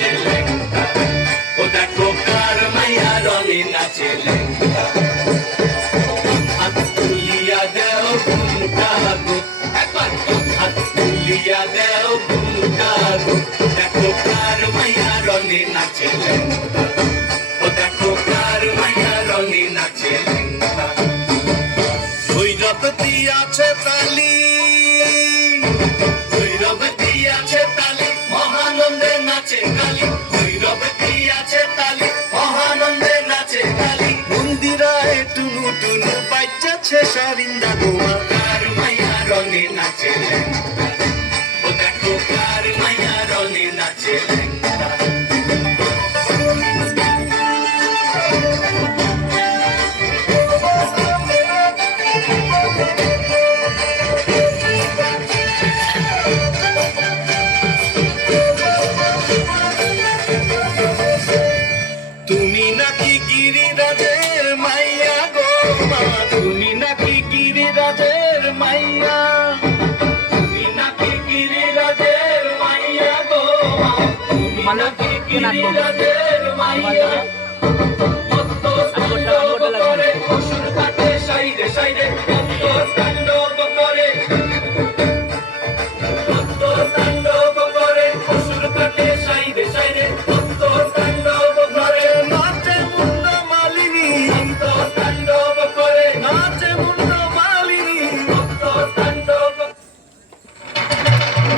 নাচে লেঙ্গা, ও দেখো কার মাইয়া রনি নাচে লেঙ্গা। হাত তুলিয়া দেও ঘুমটা গো, একবার হাত তুলিয়া দেও ঘুমটা গো, দেখো কার মাইয়া রনি নাচে লেঙ্গা, ও দেখো কার মাইয়া রনি নাচে লেঙ্গা। ভৈরব দিয়াছে তালি, ভৈরব দিয়াছে তালি, মহানন্দে নাচে কালী, ভৈরব দিয়াছে তালি, মহানন্দে নাচে কালী। মন্দিরায় টুনু টুনু বাজ্যাছে সারিন্দা গোমা, কার মাইয়া রনি নাচে লেঙ্গা, ও দেখো কার মাইয়া রনি নাচে লেঙ্গা। তুমি নাকি গিরিরাজের মাইয়া গো মা, তুমি নাকি গিরিরাজের মাইয়া, তুমি নাকি গিরিরাজের মাইয়া গো মা, তুমি নাকি গিরিরাজের মাইয়া। মত্ত করে অসুর কাটে সাইরে সাইরে